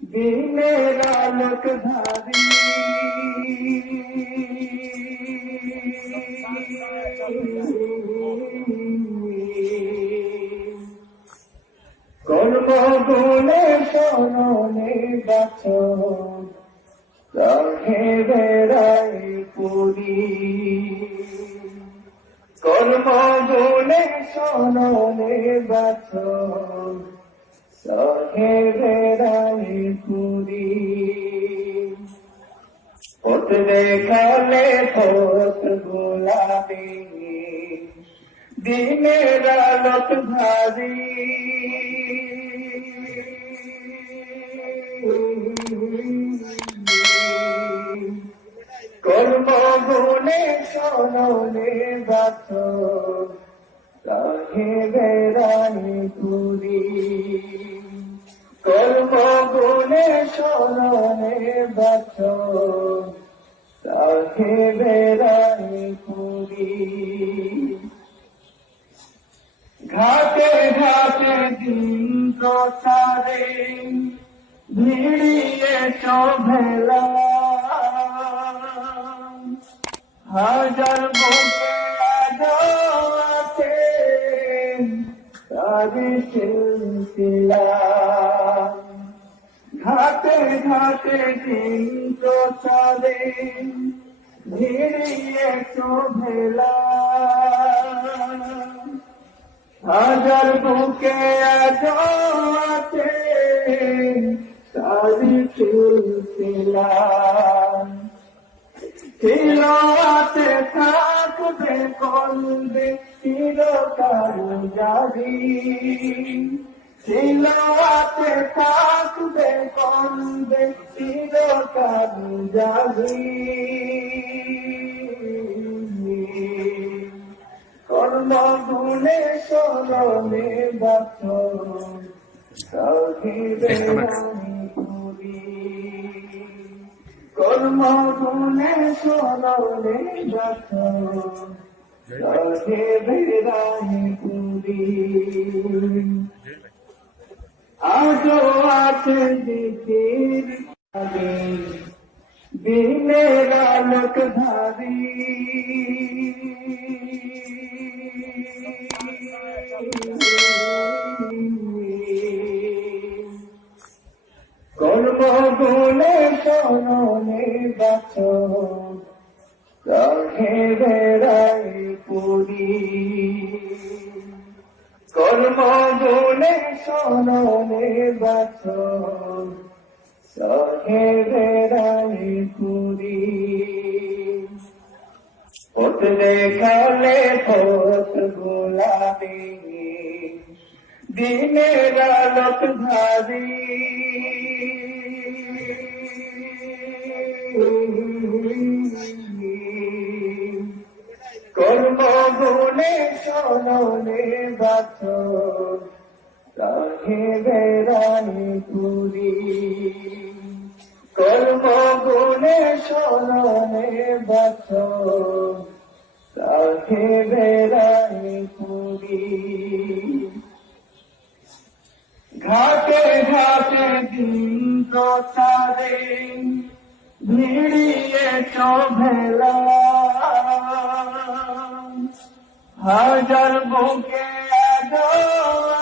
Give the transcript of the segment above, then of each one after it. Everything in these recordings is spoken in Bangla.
দিনের আলোক ধারি কর্মগুণে শরণে বছর রহে বেড়াই পুরী কর্মগুণে শরণে বছর রহে বেড়াই পুরী পথ দেখালে পথ গোলাপি দিনের আলোক ভারী কর্মগুণে শরণে বছর রহে বেড়াই পুরী কর্মগুণে শরণে বছর রহে বেড়াই পুরী ঘাটে ঘাটে দিন প্রচারে ভিড়িয়ে শোভেলা হাজার বুকে আছে তারি শিল্পীলা ঘাটে ঘাটে দিন প্রচারে ভিড়িয়ে শোভেলা হাজার বুকে আছে তারি শিল্পীলা তিলওয়াতে থাকবে কলবে চিরকাল জারি তিলওয়াতে থাকবে কলবে চিরকাল জারি কর্মগুণে শরণে বছর রহে বেড়াই পুরী কর্মগুণে শরণে বছর রহে বেড়াই পুরী আজও আছে দিকের দিনের আলোক ধারি কর্মগুণে শরণে বছর রহে বেড়াই পুরী কর্মগুণে শরণে বছর রহে বেড়াই পুরী পথ দেখালে পথ গোলাপি দিনের আলোক ভারী কর্মগুণে শরণে বছর রহে বেড়াই পুরী কর্মগুণে শরণে বছর রহে বেড়াই পুরী ঘাটে ঘাটে দিন প্রচারে ভিড়িয়ে শোভেলা হাজার বুকে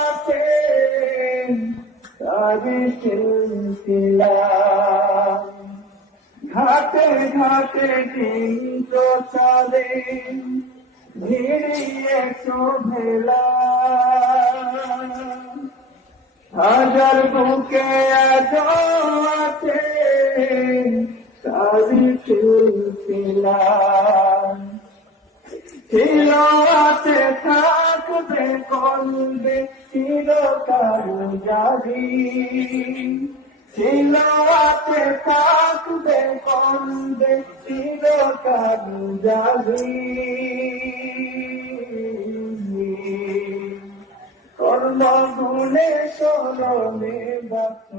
আছে তারি শিল্পীলা ঘাটে ঘাটে দিন প্রচারে ভিড়িয়ে শোভেলা হাজার বুকে আছে তারি শিল্পীলা তিলওয়াতে থাকবে কলবে চিরকাল জারি তিলওয়াতে থাকবে কলবে চিরকাল জারি কর্মগুণে শরণে বছর